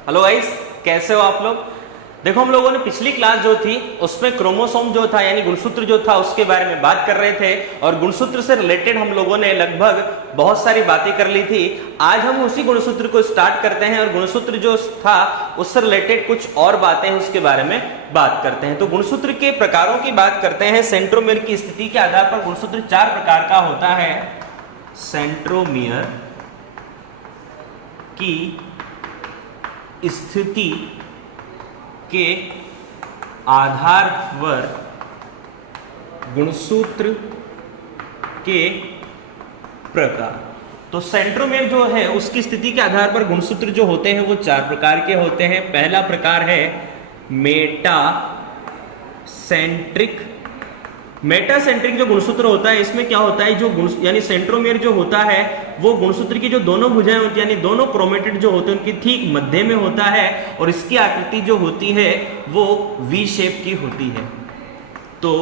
Hello guys, कैसे हो आप लोग। देखो, हम लोगों ने पिछली क्लास जो थी उसमें क्रोमोसोम जो था यानी गुणसूत्र जो था उसके बारे में बात कर रहे थे और गुणसूत्र से रिलेटेड हम लोगों ने लगभग बहुत सारी बातें कर ली थी। आज हम उसी गुणसूत्र को स्टार्ट करते हैं और गुणसूत्र जो था उससे रिलेटेड कुछ और बातें उसके बारे में बात करते हैं। तो गुणसूत्र के प्रकारों की बात करते हैं। सेंट्रोमियर की स्थिति के आधार पर गुणसूत्र 4 प्रकार का होता है। सेंट्रोमियर की स्थिति के आधार पर गुणसूत्र के प्रकार। तो सेंट्रोमियर जो है उसकी स्थिति के आधार पर गुणसूत्र जो होते हैं वो 4 प्रकार के होते हैं। पहला प्रकार है मेटासेंट्रिक जो गुणसूत्र होता है, इसमें क्या होता है, जो यानी सेंट्रोमियर जो होता है वो गुणसूत्र की जो दोनों भुजाएं होती है यानी दोनों क्रोमेटिड जो होते हैं उनकी ठीक मध्य में होता है और इसकी आकृति जो होती है वो वी शेप की होती है। तो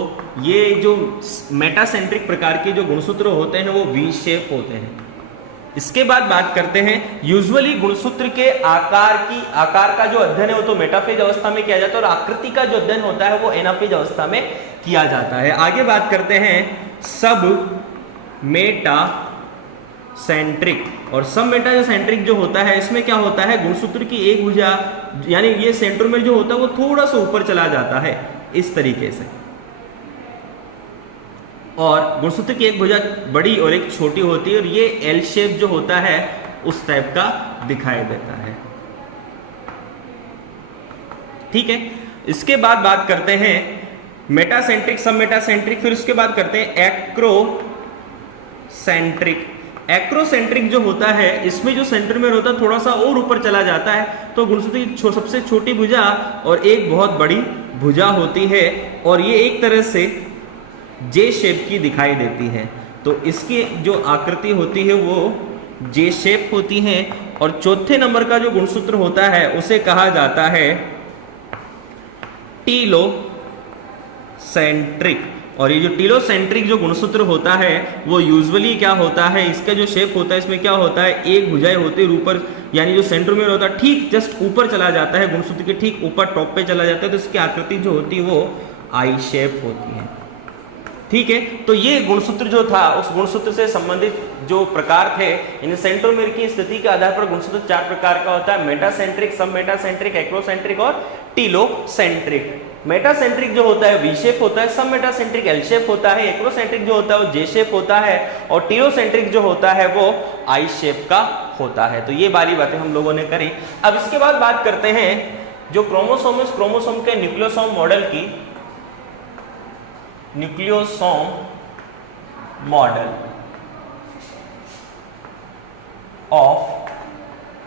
ये जो मेटासेंट्रिक प्रकार के जो गुणसूत्र होते हैं वो वी शेप होते हैं। इसके बाद बात करते हैं, यूजुअली गुणसूत्र के आकार का जो अध्ययन है वो तो मेटाफेज अवस्था में किया जाता है और आकृति का जो अध्ययन होता है वो एनाफेज अवस्था में किया जाता है। आगे बात करते हैं सब मेटासेंट्रिक। और सब मेटासेंट्रिक जो होता है इसमें क्या होता है, गुणसूत्र की एक भुजा यानी ये सेंट्रोमियर जो होता है वो थोड़ा सा ऊपर चला जाता है इस तरीके से, और गुणसूत्र की एक भुजा बड़ी और एक छोटी होती है और ये एल शेप जो होता है उस टाइप का दिखाई देता है। ठीक है, इसके बाद बात करते हैं मेटासेंट्रिक, सब मेटासेंट्रिक, फिर उसके बाद करते हैं एक्रोसेंट्रिक। एक्रोसेंट्रिक जो होता है इसमें जो सेंट्रोमियर होता है थोड़ा सा और ऊपर चला जाता है, तो गुणसूत्र की सबसे छोटी भुजा और एक बहुत बड़ी भुजा होती है और ये एक तरह से जे शेप की दिखाई देती है। तो इसकी जो आकृति होती है वो जे शेप होती है। और चौथे नंबर का जो गुणसूत्र होता है उसे कहा जाता है टीलोसेंट्रिक। और ये जो टीलोसेंट्रिक जो गुणसूत्र होता है वो यूजुअली क्या होता है, इसका जो शेप होता है इसमें क्या होता है, एक भुजाएं होती है ऊपर यानी जो सेंट्रोमियर होता है ठीक जस्ट ऊपर चला जाता है, गुणसूत्र के ठीक ऊपर टॉप पे चला जाता है, तो इसकी आकृति जो होती है वो आई शेप होती है। ठीक है, तो ये गुणसूत्र जो था उस गुणसूत्र से संबंधित जो प्रकार थे, इन सेंट्रोमियर की स्थिति के आधार पर गुणसूत्र 4 प्रकार का होता है। मेटासेंट्रिक, सब मेटासेंट्रिक, एक्रोसेंट्रिक और टीलोसेंट्रिक। मेटासेंट्रिक जो होता है वी शेप होता है, सब मेटासेंट्रिक एल शेप होता है, एक्रोसेंट्रिक जो होता है वो जे शेप होता है और टीलोसेंट्रिक जो होता है वो आई शेप का होता है। तो ये बारी बातें हम लोगों ने करी। अब इसके बाद बात करते हैं जो क्रोमोसोम, इस क्रोमोसोम के न्यूक्लियोसोम मॉडल की, न्यूक्लियोसोम मॉडल ऑफ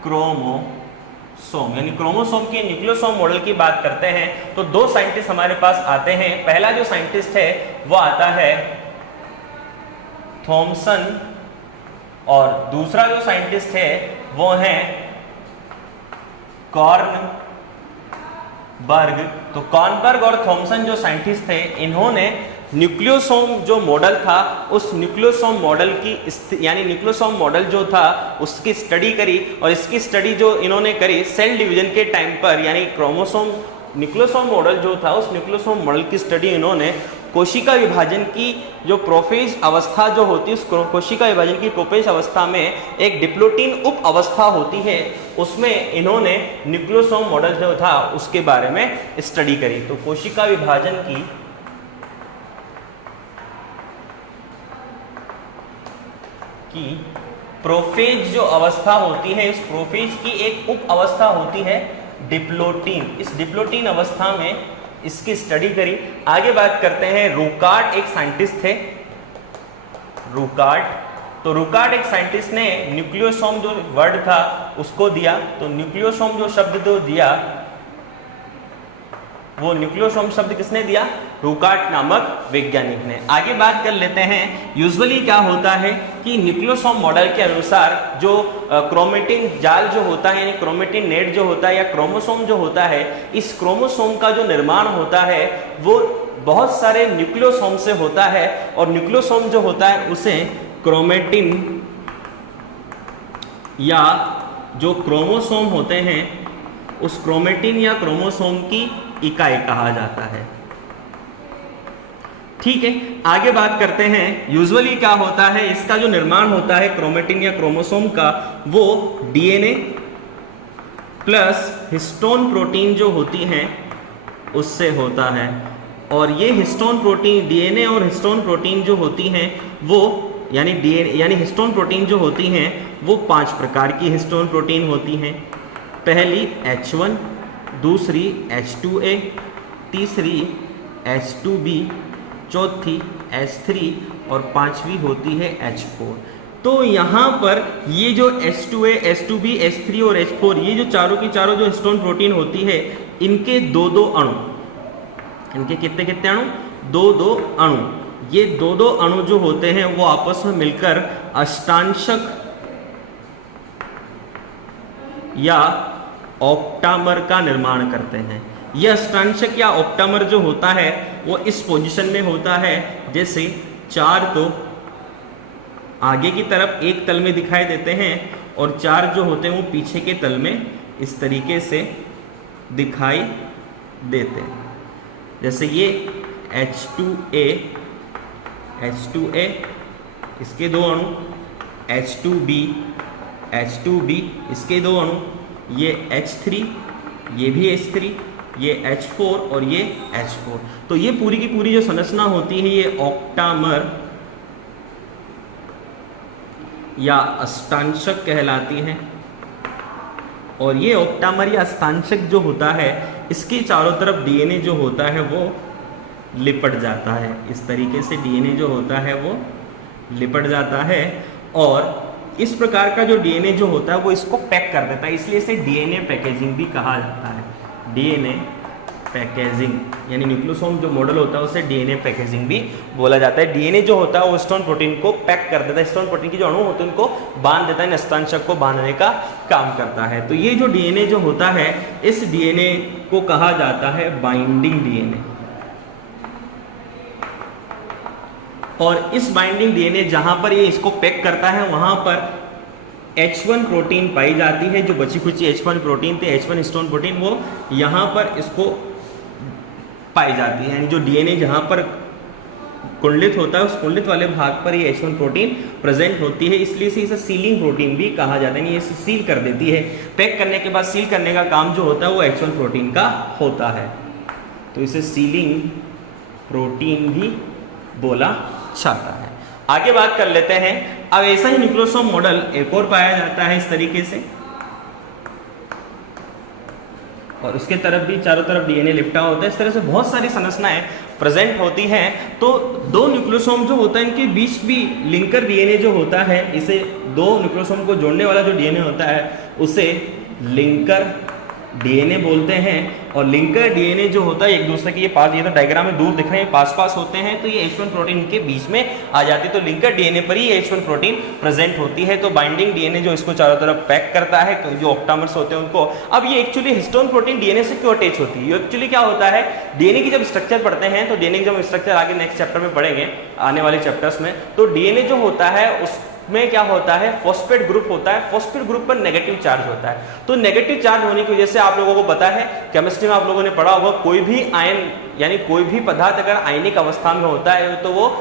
क्रोमोसोम यानी क्रोमोसोम के न्यूक्लियोसोम मॉडल की बात करते हैं तो 2 साइंटिस्ट हमारे पास आते हैं। पहला जो साइंटिस्ट है वो आता है थॉमसन और दूसरा जो साइंटिस्ट है वो है कॉर्नबर्ग। तो कॉर्नबर्ग और थॉमसन जो साइंटिस्ट थे इन्होंने न्यूक्लियोसोम जो मॉडल था उस न्यूक्लियोसोम मॉडल की यानी न्यूक्लियोसोम मॉडल जो था उसकी स्टडी करी और इसकी स्टडी जो इन्होंने करी सेल डिवीजन के टाइम पर, यानी न्यूक्लियोसोम मॉडल जो था उस न्यूक्लियोसोम मॉडल की स्टडी इन्होंने कोशिका विभाजन की जो प्रोफेज अवस्था जो होती है उस कोशिका विभाजन की प्रोफेज अवस्था में एक डिप्लोटीन उप अवस्था होती है, उसमें इन्होंने न्यूक्लियोसोम मॉडल जो था उसके बारे में स्टडी करी। तो कोशिका विभाजन की प्रोफेज जो अवस्था होती है, इस प्रोफेज की एक उप अवस्था होती है डिप्लोटीन। इस डिप्लोटीन अवस्था में इसकी स्टडी करी। आगे बात करते हैं, रुकार्ट एक साइंटिस्ट थे, तो रुकार्ट एक साइंटिस्ट ने न्यूक्लियोसोम जो वर्ड था उसको दिया। तो न्यूक्लियोसोम जो शब्द जो दिया वो न्यूक्लियोसोम शब्द किसने दिया, रुकार्ट नामक वैज्ञानिक ने। आगे बात कर लेते हैं, यूजुअली क्या होता है कि न्यूक्लियोसोम मॉडल के अनुसार जो क्रोमेटिन जाल जो होता है यानी क्रोमेटिन नेट जो होता है या क्रोमोसोम जो होता है, इस क्रोमोसोम का जो निर्माण होता है वो बहुत सारे न्यूक्लियोसोम से होता है और न्यूक्लियोसोम जो होता है उसे क्रोमेटिन या जो क्रोमोसोम होते हैं उस क्रोमेटिन या क्रोमोसोम की इकाई कहा जाता है। ठीक है, आगे बात करते हैं। यूजुअली क्या होता है, इसका जो निर्माण होता है क्रोमेटिन या क्रोमोसोम का, वो डीएनए प्लस हिस्टोन प्रोटीन जो होती हैं उससे होता है। और ये हिस्टोन प्रोटीन, डीएनए और हिस्टोन प्रोटीन जो होती हैं वो यानी हिस्टोन प्रोटीन जो होती हैं वो 5 प्रकार की हिस्टोन प्रोटीन होती हैं। पहली H1, दूसरी H2A, तीसरी H2B, चौथी H3 और पांचवी होती है H4। तो यहाँ पर ये जो H2A, H2B, H3 और H4, ये जो चारों की चारों जो हिस्टोन प्रोटीन होती है, इनके 2-2 अणु, इनके कितने कितने अणु, 2-2 अणु, ये 2-2 अणु जो होते हैं वो आपस में मिलकर अष्टांशक या ऑक्टामर का निर्माण करते हैं। यह अष्टांशक या ऑक्टामर जो होता है वो इस पोजीशन में होता है, जैसे 4 तो आगे की तरफ एक तल में दिखाई देते हैं और 4 जो होते हैं वो पीछे के तल में इस तरीके से दिखाई देते हैं। जैसे ये H2A, इसके 2 अणु, H2B, इसके 2 अणु, ये H3, ये भी H3, ये H4 और ये H4। तो ये पूरी की पूरी जो संरचना होती है ये ऑक्टामर या अष्टांशक कहलाती है। और ये ऑक्टामर या अष्टांशक जो होता है, इसके चारों तरफ डीएनए जो होता है वो लिपट जाता है। इस तरीके से डीएनए जो होता है वो लिपट जाता है और इस प्रकार का जो डीएनए जो होता है वो इसको पैक कर देता है, इसलिए इसे डीएनए पैकेजिंग भी कहा जाता है। डीएनए पैकेजिंग यानी न्यूक्लियोसोम जो मॉडल होता है उसे डीएनए पैकेजिंग भी बोला जाता है। डीएनए जो होता है वो हिस्टोन प्रोटीन को पैक कर देता है, हिस्टोन प्रोटीन के जो अणु होते हैं उनको बांध देता है, अष्टांशक को बांधने का काम करता है। तो ये जो डीएनए जो होता है, इस डीएनए को कहा जाता है बाइंडिंग डीएनए। और इस बाइंडिंग डीएनए जहां पर ये इसको पैक करता है वहां पर H1 प्रोटीन पाई जाती है, जो बची खुची H1 प्रोटीन थे, H1 हिस्टोन प्रोटीन, वो यहाँ पर इसको पाई जाती है। यानी जो डीएनए जहाँ पर कुंडलित होता है उस कुंडलित वाले भाग पर ये H1 प्रोटीन प्रेजेंट होती है, इसलिए इसे सीलिंग प्रोटीन भी कहा जाता है। ये सील कर देती है, पैक करने के बाद सील करने का काम जो होता है वो H1 प्रोटीन का होता है, तो इसे सीलिंग प्रोटीन भी बोला जाता है। आगे बात कर लेते हैं। अब ऐसा ही न्यूक्लियोसोम मॉडल एक और पाया जाता है इस तरीके से, और उसके तरफ भी चारों तरफ डीएनए लिपटा होता है। इस तरह से बहुत सारी संरचनाएं प्रेजेंट होती हैं। तो 2 न्यूक्लियोसोम जो होता है इनके बीच भी लिंकर डीएनए जो होता है, इसे 2 न्यूक्लियोसोम को जोड़ने वाला जो डीएनए होता है उसे लिंकर डीएनए बोलते हैं। और लिंकर डीएनए जो होता है एक दूसरे के ये पास, ये तो डायग्राम में दूर दिख रहे हैं, पास पास होते हैं, तो ये H1 प्रोटीन के बीच में आ जाती है। तो लिंकर डीएनए पर ही H1 प्रोटीन प्रेजेंट होती है। तो बाइंडिंग डीएनए जो इसको चारों तरफ पैक करता है, तो जो ऑक्टामर्स होते हैं उनको। अब ये एक्चुअली हिस्टोन प्रोटीन डीएनए से क्यों अटैच होती है? ये एक्चुअली क्या होता है, डीएनए की जब स्ट्रक्चर पढ़ते हैं तो डीएनए की जब स्ट्रक्चर आगे नेक्स्ट चैप्टर में पढ़ेंगे, आने वाले चैप्टर्स में, तो डीएनए जो होता है उसमें क्या होता है, फॉस्फेट ग्रुप होता है। फॉस्फेट ग्रुप पर नेगेटिव चार्ज होता है। तो नेगेटिव चार्ज होने की वजह से आप लोगों को पता है, केमिस्ट्री में आप लोगों ने पढ़ा होगा, कोई भी आयन यानी कोई भी पदार्थ अगर आयनिक अवस्था में होता है तो वो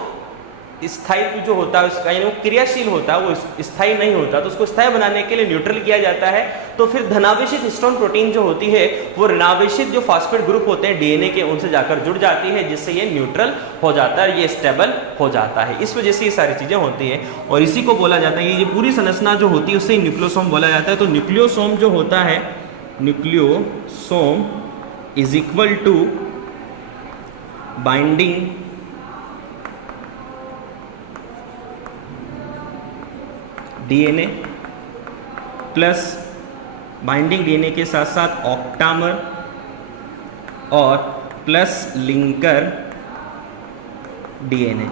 स्थायित्व जो होता है उसका, यानी वो क्रियाशील होता है, वो स्थायी नहीं होता। तो उसको स्थायी बनाने के लिए न्यूट्रल किया जाता है। तो फिर धनावेशित हिस्टोन प्रोटीन जो होती है वो ऋणावेशित जो फॉस्फेट ग्रुप होते हैं डीएनए के, उनसे जाकर जुड़ जाती है, जिससे ये न्यूट्रल हो जाता है, ये स्टेबल हो जाता है। इस वजह से ये सारी चीजें होती है और इसी को बोला जाता है, ये पूरी संरचना जो होती है उसे न्यूक्लियोसोम बोला जाता है। तो न्यूक्लियोसोम जो होता है, nucleosome is equal to binding DNA plus binding DNA के साथ साथ ऑक्टामर और प्लस लिंकर डीएनए,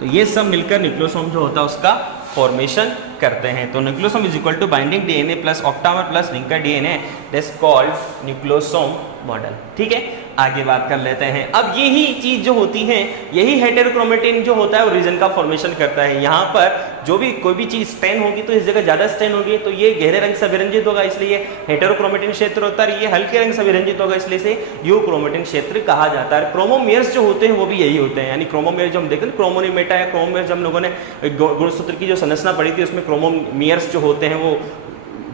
तो ये सब मिलकर न्यूक्लियोसोम जो होता है उसका फॉर्मेशन करते हैं। तो nucleosome is equal to binding DNA plus octamer plus linker DNA, that's called nucleosome model. ठीक है, आगे बात कर लेते हैं। अब यही चीज जो होती है, यही हेटेरोक्रोमेटिन जो होता है वो रीजन का फॉर्मेशन करता है। यहाँ पर जो भी कोई भी चीज स्टेन होगी तो इस जगह ज्यादा स्टेन होगी तो ये गहरे रंग से अभिरंजित होगा, इसलिए हेटेरोक्रोमेटिन क्षेत्र होता है। ये हल्के रंग से अभिरंजित होगा, इसलिए से यूक्रोमेटिन क्षेत्र कहा जाता है। क्रोमोमेयर्स जो होते हैं वो भी यही होते हैं, यानी क्रोमोमेयर जो हम देखते हैं क्रोमोनिमेटा है, क्रोमोमेयर जो हम लोगों ने गुणसूत्र की जो संरचना पढ़ी थी उसमें क्रोमोमेयर्स जो होते हैं वो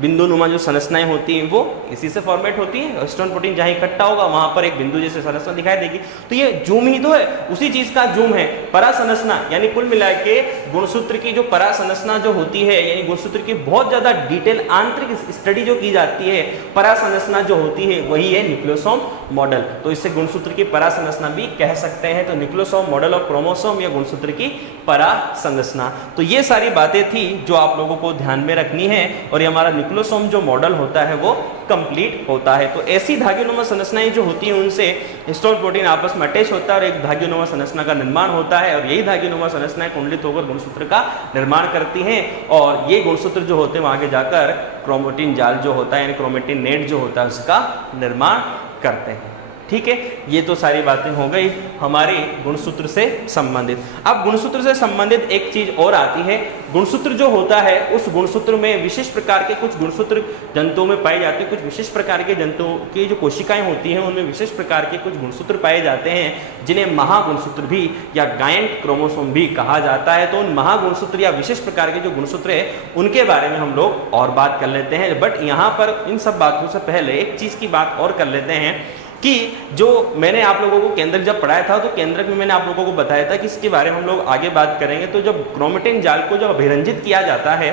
बिंदु नुमा जो संरचनाएं होती हैं वो इसी से फॉर्मेट होती है। हिस्टोन प्रोटीन जहां इकट्ठा होगा वहां पर एक बिंदु जैसे संरचना दिखाई देगी, तो ये जूम ही तो है, उसी चीज का जूम है। परा संरचना यानी कुल मिला के गुणसूत्र की जो परा संरचना जो होती है, यानी गुणसूत्र की बहुत ज्यादा डिटेल आंतरिक स्टडी जो की जाती है, परा संरचना जो होती है वही है न्यूक्लियोसोम मॉडल। तो इससे गुणसूत्र की परा संरचना भी कह सकते हैं। तो न्यूक्लियोसोम मॉडल ऑफ क्रोमोसोम या गुणसूत्र की परा संरचना। तो ये सारी बातें थी जो आप लोगों को ध्यान में रखनी है, और ये हमारा न्यूक्लियोसोम जो मॉडल होता है वो कंप्लीट होता है। तो ऐसी धागेनुमा संरचनाएं जो होती हैं उनसे हिस्टोन प्रोटीन आपस में अटैच होता है और एक धागेनुमा संरचना का निर्माण होता है, और यही धागेनुमा संरचनाएं कुंडलित होकर गुणसूत्र का निर्माण करती हैं, और ये गुणसूत्र जो होते हैं वहां आगे जाकर क्रोमेटिन जाल जो होता है यानी क्रोमेटिन नेट जो होता है उसका निर्माण करते हैं। ठीक है, ये तो सारी बातें हो गई हमारे गुणसूत्र से संबंधित। अब गुणसूत्र से संबंधित एक चीज और आती है। गुणसूत्र जो होता है उस गुणसूत्र में विशेष प्रकार के कुछ गुणसूत्र जंतुओं में पाए जाते हैं, कुछ विशेष प्रकार के जंतुओं की जो कोशिकाएं होती हैं उनमें विशेष प्रकार के कुछ गुणसूत्र पाए जाते हैं, जिन्हें महागुणसूत्र भी या गायंट क्रोमोसोम भी कहा जाता है। तो उन महागुणसूत्र या विशेष प्रकार के जो गुणसूत्र है उनके बारे में हम लोग और बात कर लेते हैं। बट यहाँ पर इन सब बातों से पहले एक चीज की बात और कर लेते हैं कि जो मैंने आप लोगों को केंद्रक जब पढ़ाया था तो केंद्रक में मैंने आप लोगों को बताया था कि इसके बारे में हम लोग आगे बात करेंगे। तो जब क्रोमेटिन जाल को जब अभिरंजित किया जाता है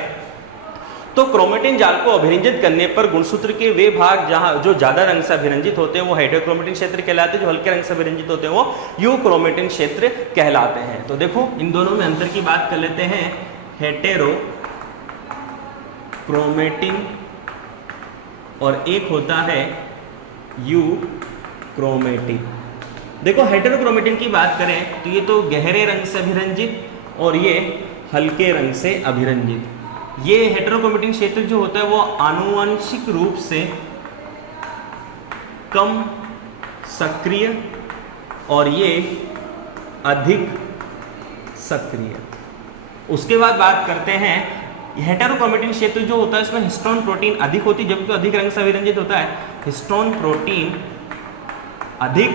तो क्रोमेटिन जाल को अभिरंजित करने पर गुणसूत्र के वे भाग जहां जो ज्यादा रंग से अभिरंजित होते हैं वो हेटेरोक्रोमेटिन क्षेत्र कहलाते हैं, जो हल्के रंग से अभिरंजित होते हैं वो यूक्रोमेटिन क्षेत्र कहलाते हैं। तो देखो इन दोनों में अंतर की बात कर लेते हैं। हेटेरोक्रोमेटिन और एक होता है यूक्रोमेटिन। देखो हेटेरोक्रोमेटिन की बात करें तो ये तो गहरे रंग से अभिरंजित और ये हल्के रंग से अभिरंजित। ये हेटेरोक्रोमेटिन क्षेत्र जो होता है वो आनुवंशिक रूप से कम सक्रिय और ये अधिक सक्रिय। उसके बाद बात करते हैं हेटेरोक्रोमेटिन क्षेत्र जो होता है इसमें हिस्टोन प्रोटीन अधिक होती है, जबकि अधिक रंग से अभिरंजित होता है हिस्टोन प्रोटीन अधिक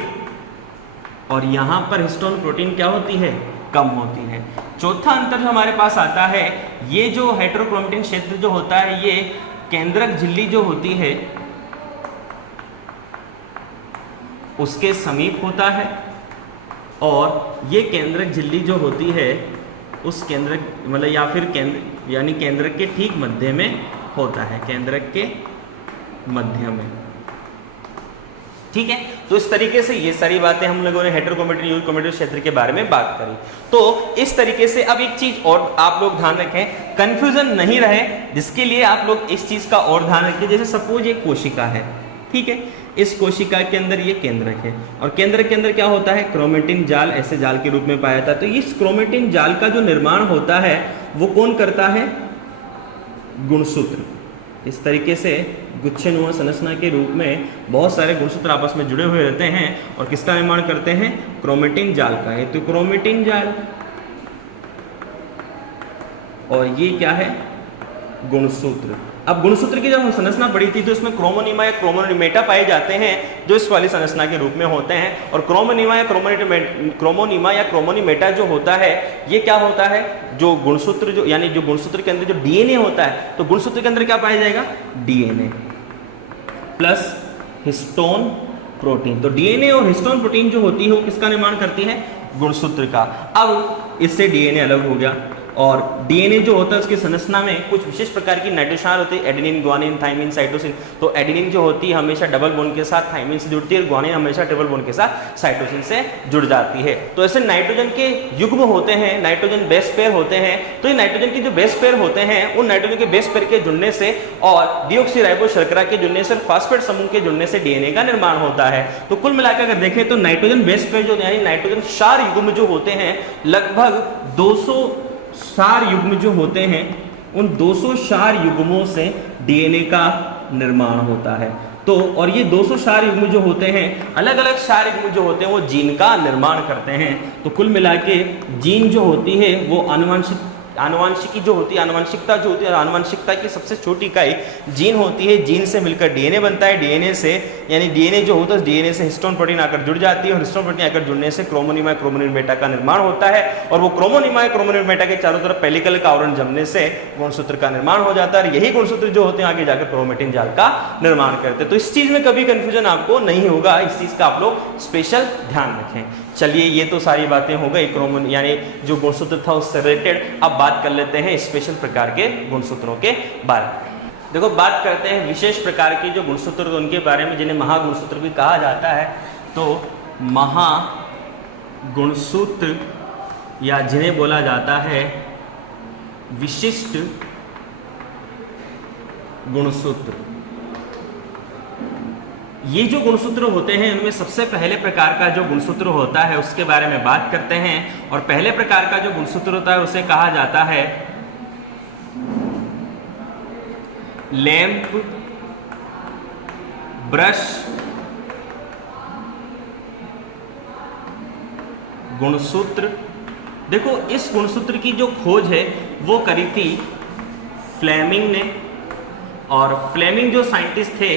और यहां पर हिस्टोन प्रोटीन क्या होती है, कम होती है। चौथा अंतर जो हमारे पास आता है, ये जो हेटेरोक्रोमेटिन क्षेत्र जो होता है ये केंद्रक झिल्ली जो होती है उसके समीप होता है, और ये केंद्रक झिल्ली जो होती है उस केंद्रक मतलब या फिर केंद्र यानी केंद्रक के ठीक मध्य में होता है, केंद्रक के मध्य में। ठीक है, तो इस तरीके से ये सारी बातें हम लोगों ने हेटेरोक्रोमेटिन यूक्रोमेटिन क्षेत्र के बारे में बात करी। तो इस तरीके से अब एक चीज और आप लोग ध्यान रखें, कंफ्यूजन नहीं रहे, जिसके लिए आप लोग इस चीज का और ध्यान रखें। जैसे सपोज एक कोशिका है, ठीक है, इस कोशिका के अंदर ये केंद्रक है और केंद्रक के अंदर क्या होता है, क्रोमेटिन जाल ऐसे जाल के रूप में पाया जाता है। तो इस क्रोमेटिन जाल का जो निर्माण होता है वो कौन करता है, गुणसूत्र। इस तरीके से गुच्छेनुमा संरचना के रूप में बहुत सारे गुणसूत्र आपस में जुड़े हुए रहते हैं और किसका निर्माण करते हैं, क्रोमेटिन जाल का है। तो क्रोमेटिन जाल और ये क्या है, गुणसूत्र। अब गुणसूत्र की जब हम संरचना पढ़ी थी तो इसमें क्रोमोनिमा या क्रोमोनिमेटा पाए जाते हैं जो इस वाली संरचना के रूप में होते हैं, और क्रोमोनिमा या क्रोमोनिमेटा जो होता है ये क्या होता है, जो गुणसूत्र जो यानी जो गुणसूत्र के अंदर जो डीएनए होता है, तो गुणसूत्र के अंदर क्या पाया जाएगा, डीएनए प्लस हिस्टोन प्रोटीन। तो डीएनए और हिस्टोन प्रोटीन जो होती है वो किसका निर्माण करती है, गुणसूत्र का। अब इससे डीएनए अलग हो गया और डीएनए जो होता है उसकी संरचना में कुछ विशेष प्रकार की नाइट्रोसार होती है, एडेनिन, ग्वानिन, थाइमिन, साइटोसिन। तो एडेनिन जो होती है हमेशा डबल बॉन्ड के साथ थाइमिन से जुड़ती है, ग्वानिन हमेशा ट्रिपल बॉन्ड के साथ साइटोसिन से जुड़ जाती है। तो ऐसे नाइट्रोजन के युग्म होते हैं, नाइट्रोजन बेस पेयर होते हैं। तो ये नाइट्रोजन के जो बेस पेयर होते हैं उन नाइट्रोजन के बेस पेयर के जुड़ने से और डीऑक्सीराइबो शर्करा के जुड़ने से, फास्फेट समूह के जुड़ने से डीएनए का निर्माण होता है। तो कुल मिलाकर अगर देखें तो नाइट्रोजन बेस पेयर जो यानी नाइट्रोजन क्षार युग्म जो होते हैं लगभग 200 क्षार युग्म जो होते हैं उन 200 क्षार युग्मों से डीएनए का निर्माण होता है। तो और ये 200 क्षार युग्म जो होते हैं, अलग अलग क्षार युग्म जो होते हैं वो जीन का निर्माण करते हैं। तो कुल मिला के जीन जो होती है वो आनुवांशिकी जो होती है, आनुवांशिकता जो होती है, आनुवांशिकता की सबसे छोटी इकाई जीन होती है। जीन से मिलकर डीएनए बनता है, डीएनए से यानी डीएनए जो होता है डीएनए से हिस्टोन प्रोटीन आकर जुड़ जाती है और हिस्टोन प्रोटीन आकर जुड़ने से क्रोमोनिमा क्रोमोनिमेटा का निर्माण होता है और वो क्रोमोनिमा क्रोमोनिमेटा के चारों तरफ पेलिकल का आवरण जमने से गुणसूत्र का निर्माण हो जाता है और यही गुणसूत्र जो होते हैं आगे जाकर क्रोमेटिन जाल का निर्माण करते हैं। तो इस चीज में कभी कंफ्यूजन आपको नहीं होगा, इस चीज का आप लोग स्पेशल ध्यान रखें। चलिए ये तो सारी बातें हो गई क्रोमोन यानी जो गुणसूत्र था उससे रिलेटेड। अब बात कर लेते हैं स्पेशल प्रकार के गुणसूत्रों के बारे में। देखो बात करते हैं विशेष प्रकार के जो गुणसूत्र उनके बारे में, जिन्हें महागुणसूत्र भी कहा जाता है। तो महागुणसूत्र या जिन्हें बोला जाता है विशिष्ट गुणसूत्र, ये जो गुणसूत्र होते हैं उनमें सबसे पहले प्रकार का जो गुणसूत्र होता है उसके बारे में बात करते हैं। और पहले प्रकार का जो गुणसूत्र होता है उसे कहा जाता है लैंप ब्रश गुणसूत्र। देखो इस गुणसूत्र की जो खोज है वो करी थी फ्लेमिंग ने, और फ्लेमिंग जो साइंटिस्ट थे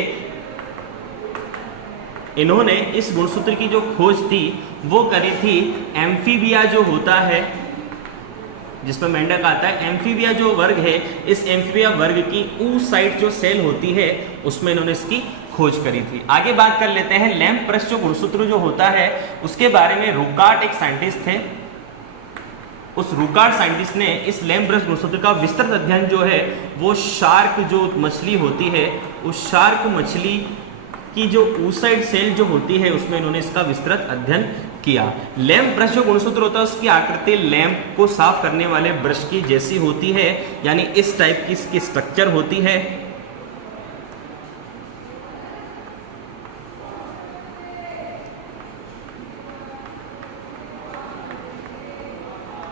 इन्होंने इस गुणसूत्र की जो खोज थी वो करी थी एम्फीबिया जो होता है जिसमें मेंढक आता है। एम्फीबिया जो वर्ग है, इस एम्फीबिया वर्ग की oocyte जो सेल होती है उसमें इन्होंने इसकी खोज करी थी। आगे बात कर लेते हैं लैंप ब्रश जो गुणसूत्र जो होता है उसके बारे में। रुकार्ट एक साइंटिस्ट थे, उस रुकार्ट साइंटिस्ट ने इस लैंप ब्रश गुणसूत्र का विस्तृत अध्ययन जो है वो शार्क जो मछली होती है उस शार्क मछली की जो oocyte सेल जो होती है उसमें इन्होंने इसका विस्तृत अध्ययन किया। लैंप ब्रश जो गुणसूत्र होता है उसकी आकृति लैंप को साफ करने वाले ब्रश की जैसी होती है, यानी इस टाइप की इसकी स्ट्रक्चर होती है।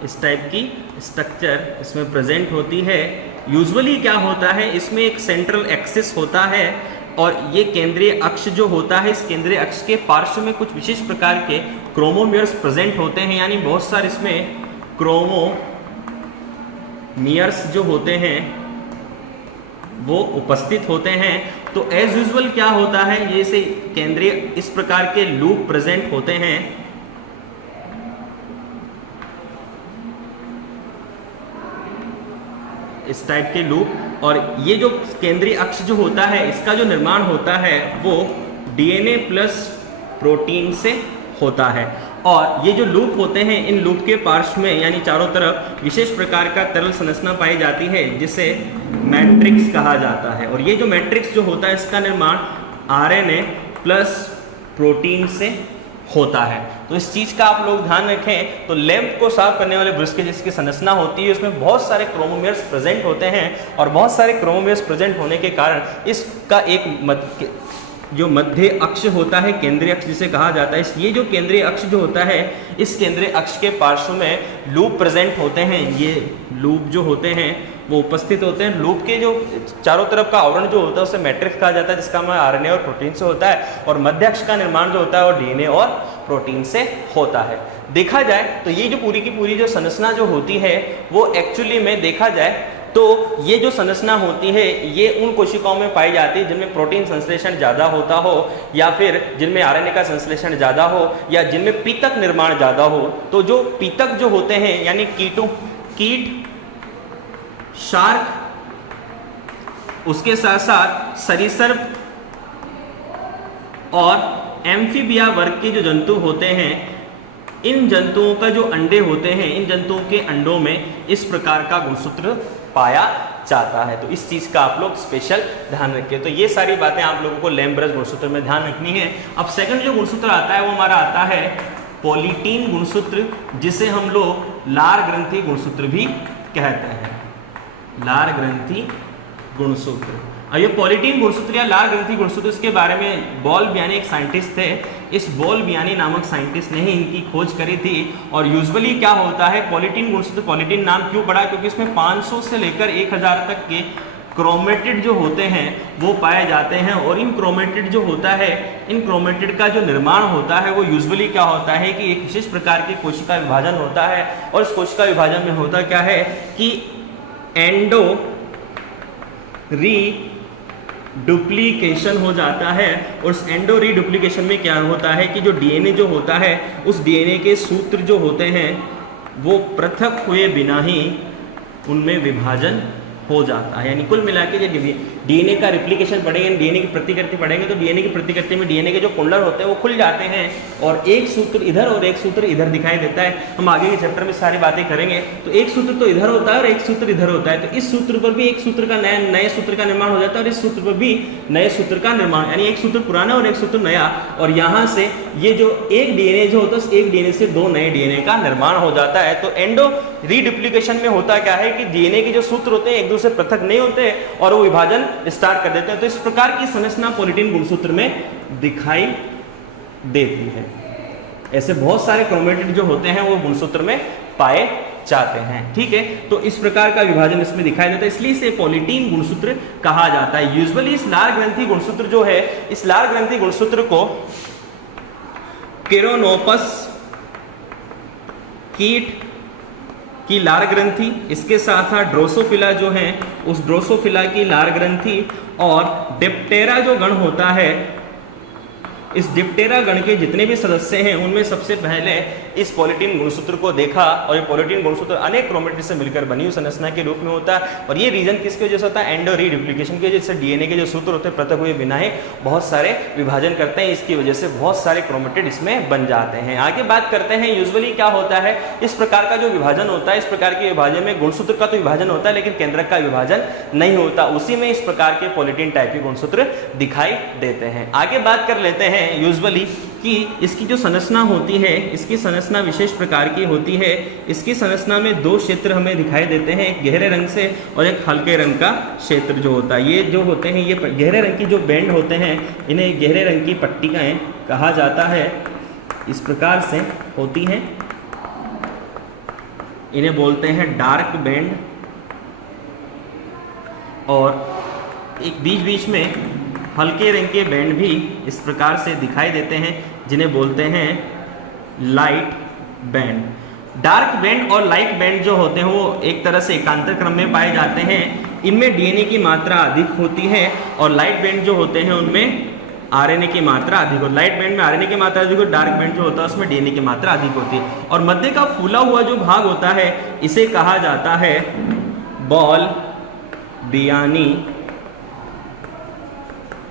इस टाइप की स्ट्रक्चर इसमें प्रेजेंट होती है। यूजुअली क्या होता है इसमें एक सेंट्रल एक्सिस होता है और ये केंद्रीय अक्ष जो होता है, इस केंद्रीय अक्ष के पार्श्व में कुछ विशेष प्रकार के क्रोमोमियर्स प्रेजेंट होते हैं, यानी बहुत सारे इसमें क्रोमोमियर्स जो होते हैं वो उपस्थित होते हैं। तो एज यूजुअल क्या होता है, ये से केंद्रीय इस प्रकार के लूप प्रेजेंट होते हैं। इस टाइप के लूप, और ये जो केंद्रीय अक्ष जो होता है इसका जो निर्माण होता है वो डीएनए प्लस प्रोटीन से होता है। और ये जो लूप होते हैं इन लूप के पार्श्व में यानी चारों तरफ विशेष प्रकार का तरल संरचना पाई जाती है जिसे मैट्रिक्स कहा जाता है। और ये जो मैट्रिक्स जो होता है इसका निर्माण आरएनए प्लस प्रोटीन से होता है। तो इस चीज का आप लोग ध्यान रखें। तो लैंप को साफ करने वाले ब्रश की जिसकी संरचना होती है उसमें बहुत सारे क्रोमोमियर्स प्रेजेंट होते हैं और बहुत सारे क्रोमोमियर्स प्रेजेंट होने के कारण इसका एक जो मध्य अक्ष होता है, केंद्रीय अक्ष जिसे कहा जाता है, ये जो केंद्रीय अक्ष जो होता है इस केंद्रीय अक्ष के पार्श्व में लूप प्रेजेंट होते हैं। ये लूप जो होते हैं वो उपस्थित होते हैं। लूप के जो चारों तरफ का आवरण जो होता है उसे मैट्रिक्स कहा जाता है जिसका हमारा आरएनए और प्रोटीन से होता है, और मध्य अक्ष का निर्माण जो होता है वो डीएनए और प्रोटीन से होता है। देखा जाए तो ये जो पूरी की पूरी जो संरचना जो होती है वो एक्चुअली में देखा जाए तो ये जो संरचना होती है ये उन कोशिकाओं में पाई जाती है जिनमें प्रोटीन संश्लेषण ज़्यादा होता हो, या फिर जिनमें आरएनए का संश्लेषण ज़्यादा हो, या जिनमें पीतक निर्माण ज़्यादा हो। तो जो पीतक जो होते हैं यानी कीट, शार्क, उसके साथ साथ सरीसृप और एम्फीबिया वर्ग के जो जंतु होते हैं, इन जंतुओं का जो अंडे होते हैं, इन जंतुओं के अंडों में इस प्रकार का गुणसूत्र पाया जाता है। तो इस चीज का आप लोग स्पेशल ध्यान रखें। तो ये सारी बातें आप लोगों को लैंप ब्रश गुणसूत्र में ध्यान रखनी है। अब सेकंड जो गुणसूत्र आता है वो हमारा आता है पॉलीटीन गुणसूत्र, जिसे हम लोग लार ग्रंथि गुणसूत्र भी कहते हैं। लार ग्रंथि गुणसूत्र, और ये पॉलीटीन गुणसूत्र या लार ग्रंथि गुणसूत्र, इसके बारे में बॉल बियानी एक साइंटिस्ट थे। इस बॉल बियानी नामक साइंटिस्ट ने ही इनकी खोज करी थी। और यूजुअली क्या होता है पॉलीटीन गुणसूत्र, पॉलीटीन नाम क्यों पड़ा, क्योंकि इसमें 500 से लेकर 1000 तक के क्रोमेटिड जो होते हैं वो पाए जाते हैं। और इन क्रोमेटिड जो होता है, इन क्रोमेटिड का जो निर्माण होता है वो यूजुअली क्या होता है कि एक विशेष प्रकार की कोशिका विभाजन होता है। और इस कोशिका विभाजन में होता क्या है कि एंडो रीडुप्लीकेशन हो जाता है। और उस एंडो रीडुप्लीकेशन में क्या होता है कि जो डीएनए जो होता है उस डीएनए के सूत्र जो होते हैं वो पृथक हुए बिना ही उनमें विभाजन हो जाता है। यानी कुल मिला के जब डीएनए का रिप्लिकेशन पढ़ेंगे, डीएनए की प्रतिकृति पढ़ेंगे, तो डीएनए की प्रतिकृति में डीएनए के जो कुंडल होते हैं वो खुल जाते हैं और एक सूत्र इधर और एक सूत्र इधर दिखाई देता है। हम आगे के चैप्टर में सारी बातें करेंगे। तो एक सूत्र तो इधर होता है और एक सूत्र इधर होता है, तो इस सूत्र पर भी एक सूत्र का नए सूत्र का निर्माण हो जाता है और इस सूत्र पर भी नए सूत्र का निर्माण, यानी एक सूत्र पुराना और एक सूत्र नया। और यहाँ से ये जो एक डीएनए जो होता है, एक डीएनए से दो नए डीएनए का निर्माण हो जाता है। तो एंडो रीडुप्लीकेशन में होता क्या है कि डीएनए के जो सूत्र होते हैं एक दूसरे पृथक नहीं होते और वो विभाजन स्टार्ट कर देते हैं। तो इस प्रकार की संरचना पॉलीटीन गुणसूत्र में दिखाई देती है। ऐसे बहुत सारे क्रोमेटिड जो होते हैं वो गुणसूत्र में पाए जाते हैं। ठीक है, तो इस प्रकार का विभाजन इसमें दिखाई देता है, इसलिए इसे पॉलीटीन गुणसूत्र कहा जाता है। यूजुअली इस लार ग्रंथि गुणसूत्र जो है, इस लार ग्रंथि गुणसूत्र को केरोनोपस कीट की लार ग्रंथि, इसके साथ साथ ड्रोसोफिला जो है उस ड्रोसोफिला की लार ग्रंथि और डिप्टेरा जो गण होता है, इस डिप्टेरा गण के जितने भी सदस्य हैं उनमें सबसे पहले इस पॉलीटीन गुणसूत्र को देखा। और ये पॉलीटीन गुणसूत्र अनेक क्रोमेटिड से मिलकर बनी हुई संरचना के रूप में होता है। और ये रीजन किसकी वजह से होता है? एंडो रीडुप्लीकेशन की वजह से। डीएनए के जो सूत्र होते हैं पृथक हुए बिना ही बहुत सारे विभाजन करते हैं, इसकी वजह से बहुत सारे क्रोमेटिड इसमें बन जाते हैं। आगे बात करते हैं यूजुअली क्या होता है इस प्रकार का जो विभाजन होता है, इस प्रकार के विभाजन में गुणसूत्र का तो विभाजन होता है लेकिन केंद्रक का विभाजन नहीं होता। उसी में इस प्रकार के पॉलीटीन टाइप के गुणसूत्र दिखाई देते हैं। आगे बात कर लेते हैं यूजुअली कि इसकी जो संरचना होती है, इसकी संरचना विशेष प्रकार की होती है। इसकी संरचना में दो क्षेत्र हमें दिखाई देते हैं, एक गहरे रंग से और एक हल्के रंग का क्षेत्र जो होता है। ये जो होते हैं, ये गहरे रंग की जो बैंड होते हैं इन्हें गहरे रंग की पट्टिकाएं कहा जाता है। इस प्रकार से होती हैं, इन्हें बोलते हैं डार्क बैंड। और एक बीच बीच में हल्के रंग के बैंड भी इस प्रकार से दिखाई देते हैं जिन्हें बोलते हैं लाइट बैंड। डार्क बैंड और लाइट बैंड जो होते हैं वो एक तरह से एकांतर क्रम में पाए जाते हैं। इनमें डीएनए की मात्रा अधिक होती है और लाइट बैंड जो होते हैं उनमें आरएनए की मात्रा अधिक होती है। लाइट बैंड में आरएनए की मात्रा अधिक होती है, डार्क बैंड जो होता है उसमें डीएनए की मात्रा अधिक होती है। और मध्य का फूला हुआ जो भाग होता है इसे कहा जाता है बॉल बियानी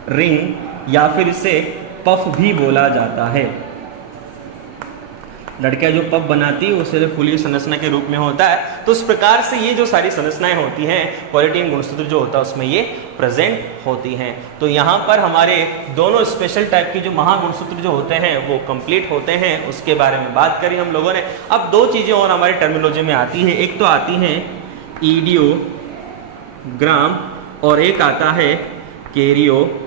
रिंग या फिर इसे पफ भी बोला जाता है। लड़कियां जो पफ बनाती है उसे फूली संरचना के रूप में होता है। तो इस प्रकार से ये जो सारी संरचनाएं होती हैं पॉलीटीन गुणसूत्र जो होता है उसमें ये प्रेजेंट होती हैं। तो यहाँ पर हमारे दोनों स्पेशल टाइप के जो महागुणसूत्र जो होते हैं वो कंप्लीट होते हैं, उसके बारे में बात करी हम लोगों ने। अब दो चीज़ें और हमारी टर्मिनोलॉजी में आती है, एक तो आती है ईडियोग्राम और एक आता है कैरियोटाइप।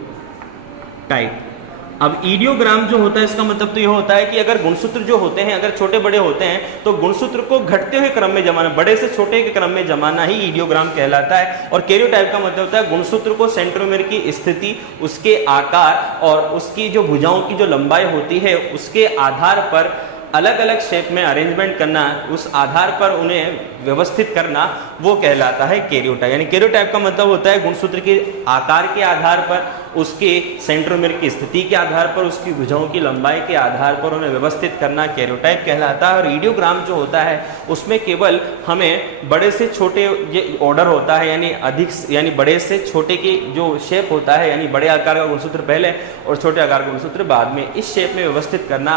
अब ईडियोग्राम जो होता है इसका मतलब तो ये होता है कि अगर गुणसूत्र जो होते हैं अगर छोटे बड़े होते हैं तो गुणसूत्र को घटते हुए क्रम में जमाना, बड़े से छोटे के क्रम में जमाना ही ईडियोग्राम कहलाता है। और कैरियोटाइप का मतलब होता है गुणसूत्र को सेंट्रोमेर की स्थिति, उसके आकार और उसकी जो भुजाओं की जो लंबाई होती है उसके आधार पर अलग अलग शेप में अरेंजमेंट करना, उस आधार पर उन्हें व्यवस्थित करना, वो कहलाता है कैरियोटाइप। यानी कैरियोटाइप का मतलब होता है गुणसूत्र के आकार के आधार पर, उसके सेंट्रोमेर की स्थिति के आधार पर, उसकी भुजाओं की लंबाई के आधार पर उन्हें व्यवस्थित करना कैरियोटाइप कहलाता है। और ईडियोग्राम जो होता है उसमें केवल हमें बड़े से छोटे ये ऑर्डर होता है, यानी अधिक यानी बड़े से छोटे की जो शेप होता है, यानी बड़े आकार का गुणसूत्र पहले और छोटे आकार का गुणसूत्र बाद में, इस शेप में व्यवस्थित करना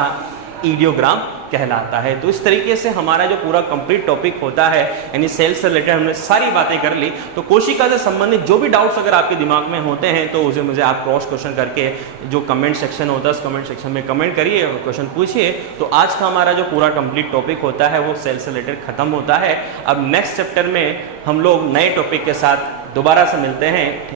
ईडियोग्राम कहलाता है। तो इस तरीके से हमारा जो पूरा कंप्लीट टॉपिक होता है, यानी सेल से रिलेटेड हमने सारी बातें कर ली। तो कोशिका से संबंधित जो भी डाउट्स अगर आपके दिमाग में होते हैं तो उसे मुझे आप क्रॉस क्वेश्चन करके जो कमेंट सेक्शन होता है उस कमेंट सेक्शन में कमेंट करिए और क्वेश्चन पूछिए। तो आज का हमारा जो पूरा कंप्लीट टॉपिक होता है वो सेल से रिलेटेड खत्म होता है। अब नेक्स्ट चैप्टर में हम लोग नए टॉपिक के साथ दोबारा से मिलते हैं।